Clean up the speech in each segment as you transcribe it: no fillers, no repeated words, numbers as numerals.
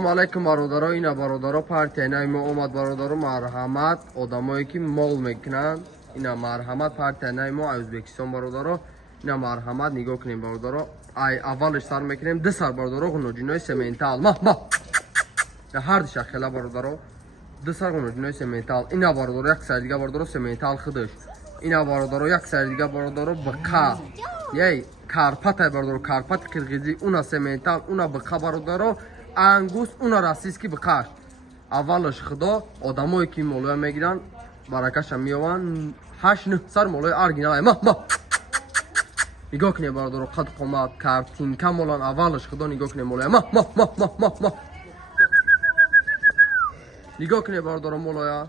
Assalomu alaykum barodaro, ina barodaro partiya naimi omad barodaro marhamat odamایی که مال میکنن اینا مرحمت partiya naimi O'zbekiston barodaro ina marhamat نگاه کنیم barodaro ay اولش سر میکنیم ده سر barodaro گنوجینای سمنتال ما هر دش خلا barodaro ده سر گنوجینای سمنتال اینا barodaro یک سر دیگه barodaro سمنتال خودش اینا barodaro یک سر دیگه barodaro بقا یی کارپات barodaro کارپات قرقیزی اونا سمنتال اونا بقا barodaro ангус уна расистки бикаш аввалаш худо одамое ки молоя мегиран баракаша миёван 8-9 сар молои оригинал ма нигоҳ кунед бародаро қад қомат картинка молан аввалаш худо нигоҳ кунед молоя ма нигоҳ кунед бародаро молоя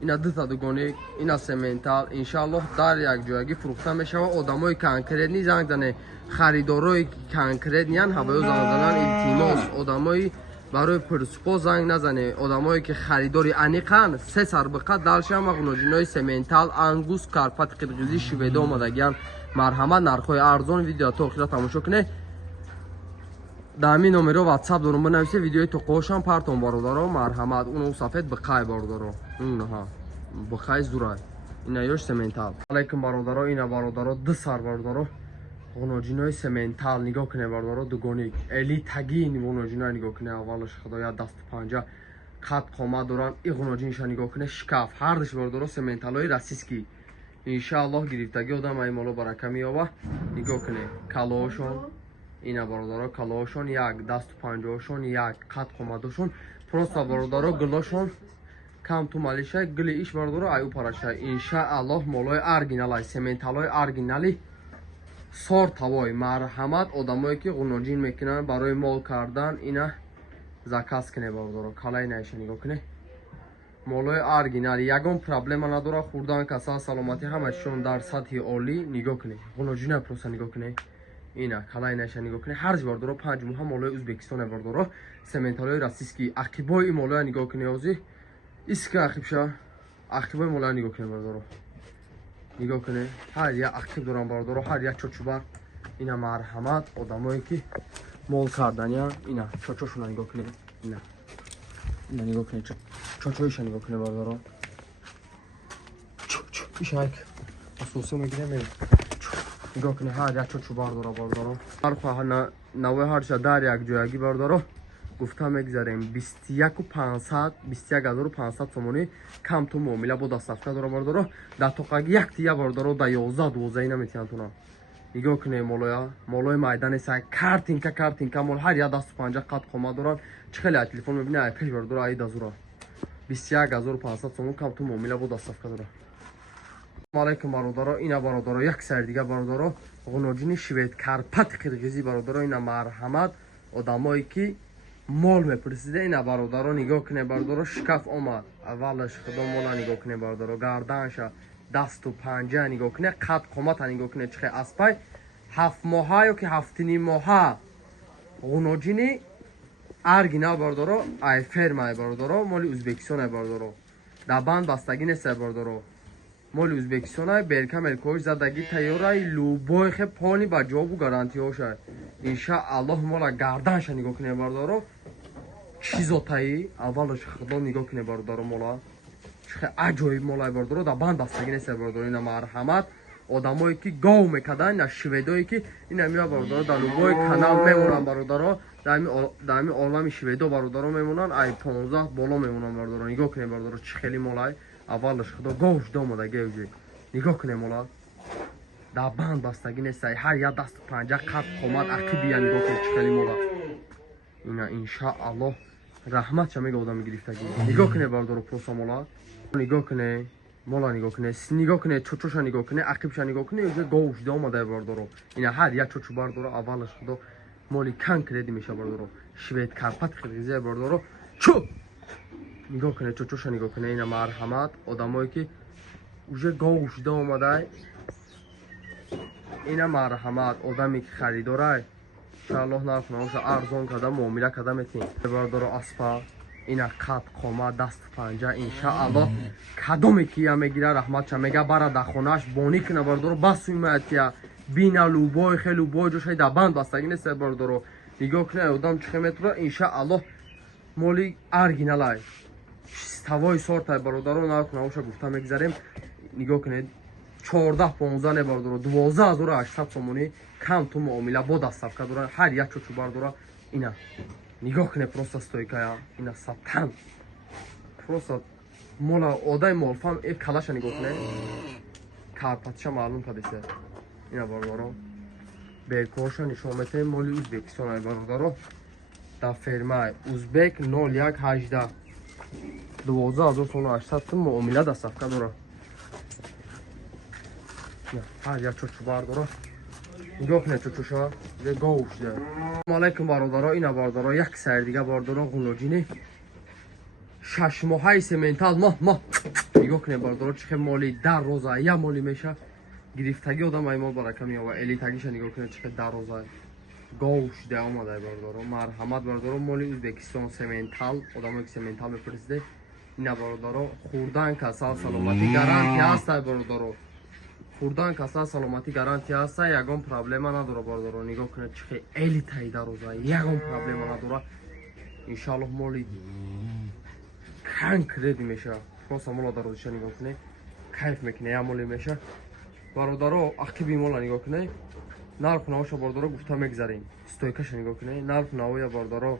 ина дута дугоник ина сементал иншааллоҳ дар якҷоягӣ фурӯхта мешавад одамои конкретни занг зане خریدارای کنکرت هوای زنگ زدن التماس آدمایی برای پرسپو زنگ نزنه آدمایی که خریداری انیقن سه سر بقد دالشم و غنوجینای سمنتال انگوس کارپات قرقیزی شویده آمدگیان مرحمت نرخای ارزان ویدیو تا آخر تماشا کنه دامی نمره واتساپ دارم بنویسه ویدیوی تو قوشم پرتون باردارو مرحمت اونو سفید بقای باردارو اونها بقای زورای اینا یوش سمنتال علیکم باردارو اینا باردارو دو سر باردارو غنوجینای سمنتال نگاه کنه باردارو دوگونیک الی تگی غنوجینای نگاه کنه اولش خدایا دست پنجه قد قامت دارن این غنوجینش نگاه کنه شکاف هر دش باردارو سمنتالای راسیسکی انشاءالله گرفتگی آدم ای مالو برکه میابه نگاه کنه کلاهاشون اینا باردارو کلاهاشون یک دست پنجهاشون یک قد قامتشون پروستا باردارو گلاشون کم تو مالیشه گلی ایش باردارو ایو پارشه انشاءالله مالای ارگینال سمنتالای ارگینالی سار توای مرحمت آدمایی که غنوجین میکنن برای مال کردن اینا زکاس کنه باردارو کالای نایش نگاه کنه مالای ارگینال یگان پرابلم نداره خوردن کسا سلامتی همشون در سطح عالی نگاه کنه غنوجین پروسا نگاه کنه اینا کالای نایش نگاه کنه هر جور باردارو پنج ماه مالای ازبکستان باردارو سمنتالای راسیسکی عقبای مالای نگاه کنه اوزی اسکا عقبشا عقبای مالای نگاه کنه باردارو نگاه کنه هر یک عقب دارن باردارو هر یک چوچوبر اینا مرحمت آدمایی که مال کردن اینا چوچوشون نگاه کنه اینا نگاه کنه چوچویش نگاه کنه باردارو ایش یک اسوسو میگیره میره نگاه کنه هر یک چوچوبر داره باردارو هر خواهر نوه هر شد در یک جایگی باردارو گفتم میگذاریم 21500 سومونی کم تو معامله با دستافته داره باردارو در توقعی یک تیه باردارو در 11-12 نمیتونن تونم نگاه کنه مالای میدان سای کارتینکا مال هر یا دست پنجه قد قوما دارن چه خیلی تلفن میبینه ای پیش باردارو ای دزورا 21500 سومون کم تو معامله با دستافته داره علیکم باردارو اینا باردارو یک سر دیگه باردارو غنوجین شوید کارپات قرقیزی باردارو اینا مرحمت آدمایی که مال میپرسیده اینا برادرها نگاه کنه باردارو شکاف آمد اولش خدا مولا نگاه کنه باردارو گردنش دست و پنجه نگاه کنه قد قامت نگاه کنه چخه اسپای 7 ماهه یا که 7.5 ماهه غنوجینی ارگینال باردارو ای فرمای باردارو مال ازبکستان باردارو دبان بستگی نیست باردارو مال ازبکستان برکم الکوش زدگی تیارای لوبای خب پانی با جواب و گارانتی هاشه انشاءالله مولا گردنش نگاه کنه باردارو چیزاتایی اولش خدا نگاه کنه باردارو مولا چه عجایب مولا باردارو در بند بستگی نیست باردارو اینا مرحمت آدمایی که گاو میکدن نه شویدایی که اینا میاد باردارو در لوبای کانال میمونن باردارو در می عالم شویدا باردارو میمونن ای 15 بالا میمونن باردارو نگاه کنه باردارو چه خیلی مولا اولش خدا گاوش دامده گوجی نگاه کنه مولا در بند بستگی نیست هر یا دست پنجه قد قامت عقبی نگاه کنه چه خیلی مولا اینا انشاءالله رحمت چه میگه آدم گرفتگی نگاه کنه باردارو پروسا مولا نگاه کنه مولا نگاه کنه چوچوش نگاه کنه عقبش نگاه کنه یه گاوش دامده باردارو اینا هر یک چوچو باردارو اولش خدا مالی کنکرت میشه باردارو شوید کارپات قرقیزی باردارو چو نگاه کنه چوچوش نگاه کنه اینا مرحمت آدمایی که اوجه گاوش دامده اینا مرحمت آدمی که خریداره انشاءالله نکنه ارزان کده معامله کده میتین باردارو اسپا اینا قد قامت دست پنجه انشاءالله کدومی که یا میگیره رحمت چه میگه برا در خونهش بانی کنه باردارو بس میاد بینا لوبای خیلی لوبای جوش های در بند بستگی نیست باردارو نگاه کنه آدم چه میتونه انشاءالله моли оригиналай ҳавои сортай бародаро нархнавоша гуфта мегзарем. нигоҳ кунед 14-15 небардора 12800 сомонӣ кам ту муомила бо дастсафка дора. ҳар як чучубар дора. ина нигоҳ кунед просто стойкая ина сатан просто мола одай молфам е калаша нигоҳ кунед карпатша маълум кадесе. ина бародаро бекорша нишон метавем моли узбекистон бародаро да фермаи узбек 0118 12800 сум муомила дастсафка дора. ҳар як чучубар дора. нигоҳ кунед чучуша говш да. Ассалому алайкум бародаро. ина бародаро як сайр дига бародаро ғулоҷини 6 моҳаи сементал мо нигоҳ кунед бародаро чихе моли дар роза я моли меша гирифтаги одам аймол барака меёва элитагиша нигоҳ кунед чихе дар роза говш да омадай бародаро марҳамат бародаро моли узбекистон сементал одамое ки сементал мепурсиде. ина бародаро хурдан касал саломатӣ гарантия ҳастай бародаро хурдан касал саломатӣ гарантия ҳастай ягон проблема надора бародаро. нигоҳ кунед чихе элитаи дар роза ягон проблема надора. иншааллоҳ моли конкрет меша просто мола дар розиша нигоҳ кунед кайф мекунед я моли меша бародаро. ақиби мола нигоҳ кунед нарху навоша бародаро гуфта мегзарем. стойкаша нигоҳ кунед нарху навоя бародаро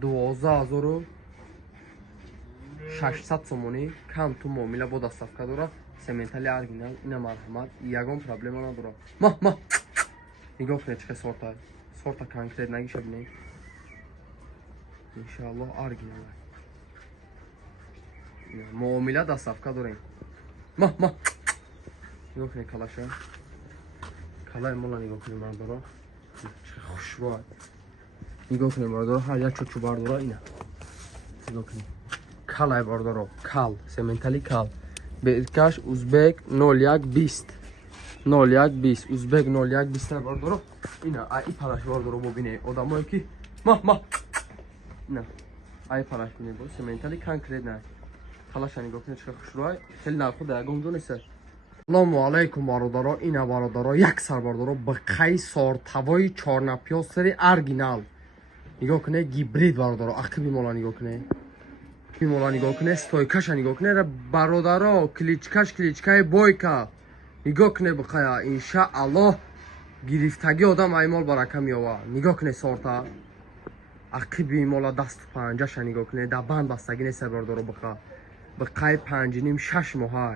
12600 сомонӣ кам ту муомила бо дастсафка дора. сементали оригинал ина марҳамат ягон проблема надора. нигоҳ кунед чихе сорта конкрет нагиша бинед иншааллоҳ оригинал муомила дастсафка дорем. нигоҳ кунед калаша калаи мола нигоҳ кунед бародаро чихе хушбой. нигоҳ кунед бародаро ҳар як чучубар дора. ина нигоҳ кунед калай бародаро кал сементали кал беркаш узбек 0120 узбек 0120 бародаро. ина ай палаш бародаро бобинед одамое ки ина ай палаш бинед сементали конкрет на калаша нигоҳ кунед чихе хушрӯй хеле нарху да ягон донеса. Ассалому алайкум бародаро. ина бародаро як сар бародаро бақаи сортавои чорнапёсери оригинал нигоҳ кунед гибрид бародаро. ақиби мола нигоҳ кунед мола нигоҳ кунед стойкаша нигоҳ кунед бародаро кличкаи бойка нигоҳ кунед бақая иншааллоҳ гирифтаги одам аймол барака меёва. нигоҳ кунед сорта ақиби мола дасту панҷаша нигоҳ кунед да банд бастагӣ неста бародаро бақаи 5.5-6 моҳа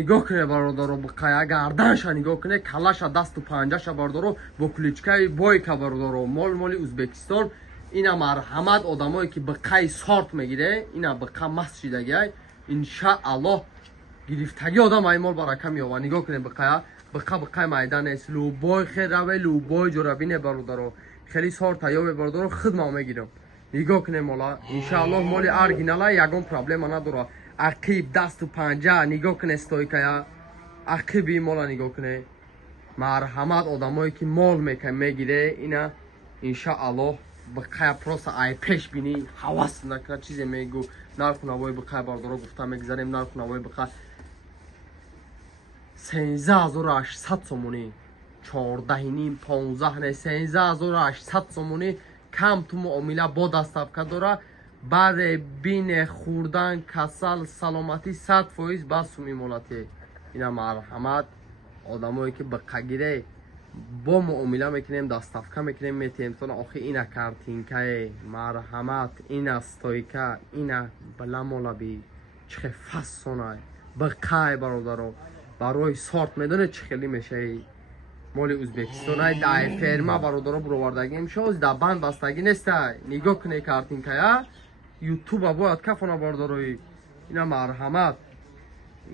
нигоҳ кунед бародаро бақая гарданша нигоҳ кунед калаша дасту панҷаша бародаро бо кличкаи бойка бародаро моли узбекистон. ина марҳамат одамое ки бақаи сорт мегире ина бақа маст шидагиай иншааллоҳ гирифтаги одам аймол барака меёва. нигоҳ кунед бақаи майда нест лӯбой хераве лӯбой ҷорабине бародаро хеле сорта ёбе бародаро хидма мегирам. нигоҳ кунед мола иншааллоҳ моли оригинала ягон проблема надора. ақиб дасту панҷа нигоҳ кунед стойкая ақиби мола нигоҳ кунед марҳамат одамое ки мол мегире ина иншааллоҳ бақая просто ай пеш бини ҳавас накунад чизе мегӯ. нарху навои бақая бародаро гуфта мегзарем. нарху навои бақа 13800 сомонӣ 14.5 не 13800 сомонӣ кам ту муомила бо дастсафка дора. баре бине хурдан касал саломатӣ 100% ба суми молате. ина марҳамат одамое ки бақагире бо муомила мекунем дастсафка мекунем метемтона охи ина картинкае марҳамат ина стойка ина баламолаби чихе фассонай бақай бародаро барои сорт медонед чӣ хеле мешаи моли узбекистонай дай ферма бародаро буровардагӣ мешоз да банд бастагӣ нестай. нигоҳ кунед картинкая ютуба бояд кафона бародарои ина марҳамат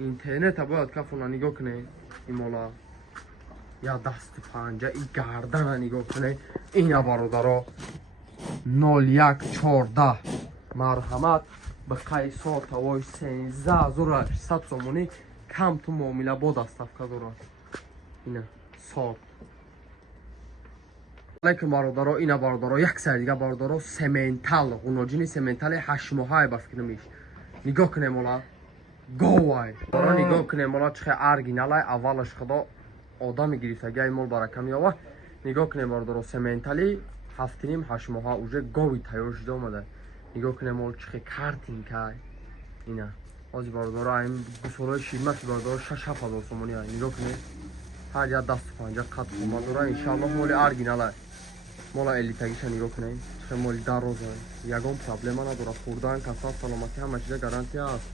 интернета бояд кафона. нигоҳ кунед имола я дасту панҷа и гардана нигоҳ кунед ина бародаро 0114 марҳамат бақаи сортавои 13800 сомонӣ кам ту муомила бо дастсафка дорад. ина сорт алайкум бародаро. ина бародаро як сайр дига бародаро сементал ғуноҷини сементали 8 моҳае ба фикр меш. нигоҳ кунед мола говай баро нигоҳ кунед мола чихе оригиналай аввалаш худо одами гирифтагиай мол барака меёва. нигоҳ кунед бародаро сементали 7 نیم 8 ماه уже گاوی تیار شده اومده. نگاه کنیم مال چه کارتینکا اینا از باردارا این بسورای شیرمت باردارا 6 7000 سومونی نگاه کنید هر یا دست پنجه قط اومده ان شاء الله مال ارگینال مال الیتاگیش نگاه کنید چه مال در روزه یگان پرابلم نداره خوردن کسا سلامتی همه چیز گارانتی است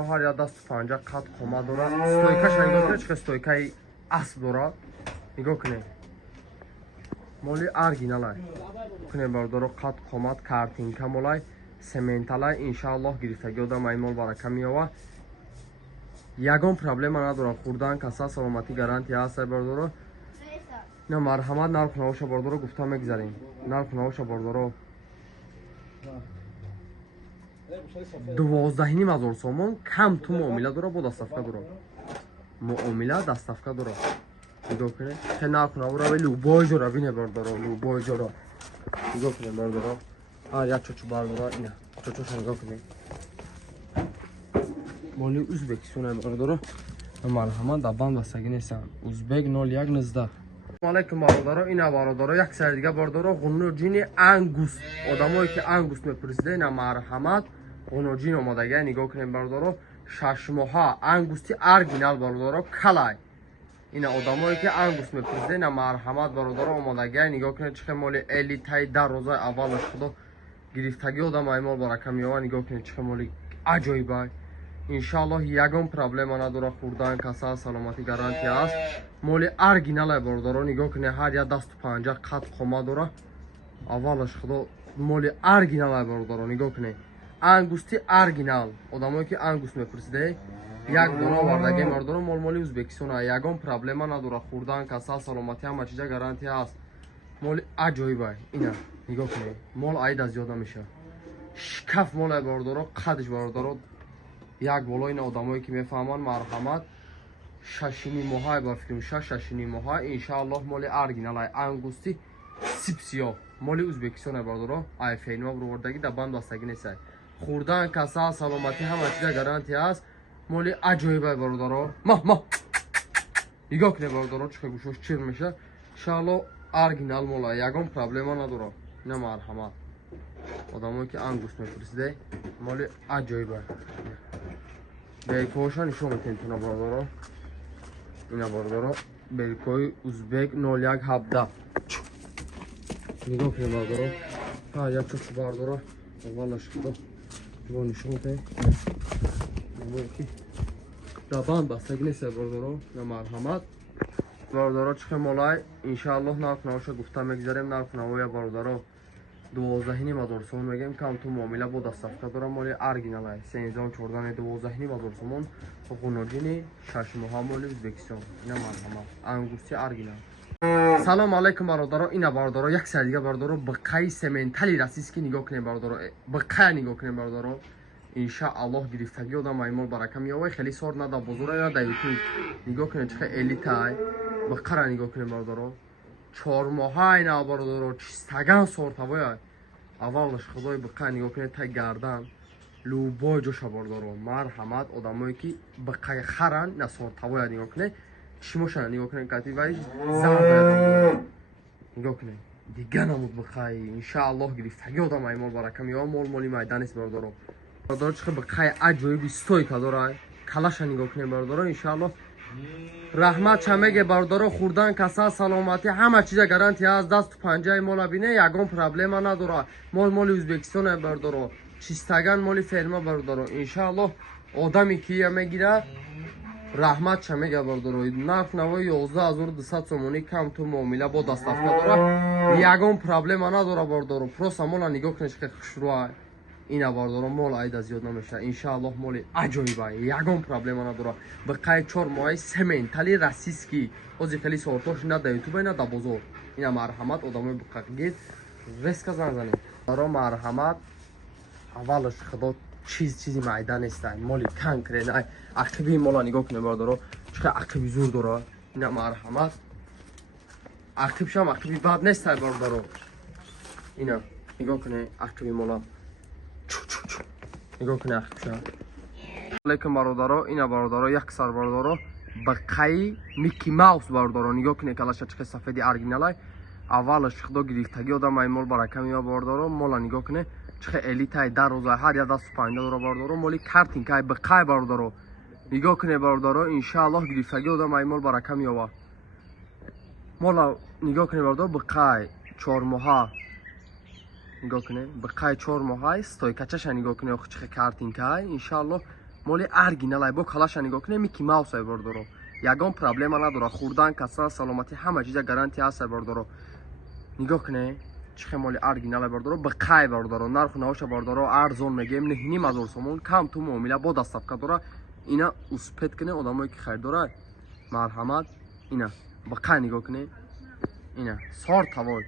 هر یا دست پنجه قط اومده استویکاش نگاه کنید چه استویکای اسب داره نگاه کنید مال ارگینال کنه باردارو قط قامت کارتینکا مالای سمنتالای انشالله گرفتگی آدم این مال برکه میاوه یگان پرابلم نداره خوردن کسا سلامتی گارانتی هست باردارو نه مرحمت نرخ نوش باردارو گفتم میگذاریم نرخ نوش باردارو 12000 سومون کم تو معامله داره با دستافکه داره معامله دستافکه داره نگاه کنه که نرخ نوش رو لوبای جورا بینه باردارو لوبای جورا نگاه کنه باردارو هر یک چوچو باردارو اینا چوچوش نگاه کنه مالی ازبکستان باردارو مرحمت دبان بستگی نیستن ازبک 0119 علیکم باردارو اینا باردارو یک سر دیگه باردارو غنوجین انگوس آدمایی که انگوس میپرسیده اینا مرحمت غنوجین اومدگی نگاه کنیم باردارو 6 ماه انگوستی ارگینال باردارو کلای اینا آدمایی که انگوس میپرسیده اینا مرحمت باردارو اومدگی نگاه کنید چه مال الیتای در روزای اولش خدا گرفتگی آدم ایمال برکه میوه نگاه کنید چه مال عجایبه انشالله یگان پرابلم نداره خوردن کسا سلامتی گارانتی است مال ارگینال باردارو نگاه کنه هر یا دست پنجه قط خما داره اولش خدا مال ارگینال باردارو نگاه کنه انگوستی ارگینال آدمایی که انگوس میپرسیده یک دونه آوردگی باردارو مال مال ازبکستان یگان پرابلم نداره خوردن کسا سلامتی همه چیز گارانتی است مال عجایبه اینا نگاه کنه مال عید از زیاده میشه شکف مال باردارو قدش باردارو یک بالای آدمایی که میفهمن مرحمت 6 ماه با فکر 6 ماه انشالله مال ارگینال انگوستی سیپسیا مال ازبکستان باردارو ای فینو بروردگی دبان بستگی نیست خوردن کسا سلامتی همه چیز گارانتی است مال عجایبه باردارو ما نگاه کنه باردارو چه گوشش چیر میشه انشالله ارگینال مال یگان پرابلم نداره نه مرحمت آدمایی که انگوس میپرسیده مال عجایبه بیلکوشا نشون میتین تونا باردارو اینا باردارو بیلکوی ازبک 0117 نگاه کنه باردارو ها یک چوچ باردارو اولش خدا با نشون میتین نمایی دبان بستگی نیست باردارو یا مرحمت باردارو چخه مالای انشاءالله نرخ نوشه گفته میگذاریم نرخ نوای باردارو 12000 سومون میگیم کم تو معامله با دستافکه داره مال ارگینال است 1314 12000 سومون غنوجین 6 ماه مال ازبکستان اینا مرحمت انگوستی ارگینال سلام علیکم برادران اینا باردارو یک سر دیگه باردارو بقای سمنتالی رسیس که نگاه کنیم باردارو بقای نگاه کنیم باردارو انشاءالله گرفتگی آدم ایمال برکه میوه خیلی سر ندا بزرگ یا در یوتیوب نگاه کنیم چه الیتای بقره نگاه کنیم باردارو 4 ماه اینا باردارو چستگان سورت باید اولش خدای بقیه نگاه کنه تا گردن لوبای جوش باردارو مرحمت آدمایی که بقیه خرن نه سورت باید نگاه کنه چشماشون نگاه کنه کتی وایش زرد نگاه کنه دیگه نمود بقیه انشاءالله گرفتگی آدم ایمال برکه میوه مال مالی میدان است باردارو باردارو چخه بقیه عجایبی ستوی که داره کلاش نگاه کنه باردارو انشاءالله رحمت چمگه باردارو خوردن کسا سلامتی همه چیز گارانتی از دست پنجه مال بینه یگان پرابلم نداره مال ازبکستان باردارو چیستگان مال فرما باردارو انشاءالله آدمی که میگیره رحمت چمگه باردارو نرخ نوای 11200 سومونی کم تو معامله با دستافکه داره یگان پرابلم نداره باردارو پروس مال نگاه کنش که خشروه اینا باردارو مال عید از زیاد نمیشه انشاءالله مال عجایبه یگان پرابلم نداره بقیه 4 ماه سمنتالی رسیسکی اوزی خیلی سورتاش نه در یوتیوب نه در بازار اینا مرحمت آدمای بقیه ریسک زنید برای مرحمت اولش خدا چیزی معده نیست مال کنکره نه عقبی مال نگاه کنه باردارو چه عقبی زور داره اینا مرحمت عقبش هم عقبی بد نیست باردارو اینا نگاه کنه عقبی مال نگاه کنه عقبش علیکم برادرها اینا باردارو یک سر باردارو بقای میکی ماوس باردارو نگاه کنه کلاش چه سفیدی ارگینال аввалаш худо гирифтаги одам маймол бараками ва бордоро мола нигоҳ кунед чӣ элитай дароза ҳар я дасту паинда дора бордоро моли картинкай биқай бордоро нигоҳ кунед бордоро иншааллоҳ гирифтаги одам маймол бараками ова мола нигоҳ кунед бордоро биқай 4 моҳа нигоҳ кунед биқай 4 моҳай стойкачаша нигоҳ кунед охи чӣ картинкай иншааллоҳ моли оригиналай бо калаша нигоҳ кунед мики маусай бордоро ягон проблема надора хурдан каса саломатӣ ҳама чиза гарантия ҳастай бордоро нигоҳ кунед чӣ моли оригиналай бордоро биқай бордоро нарху навоша бордоро арзон мегем не 9000 сомон кам ту муомила бо доставка дора ина успед кунед одамое ки хайрдора марҳамат ина биқай нигоҳ кунед ина сор тавой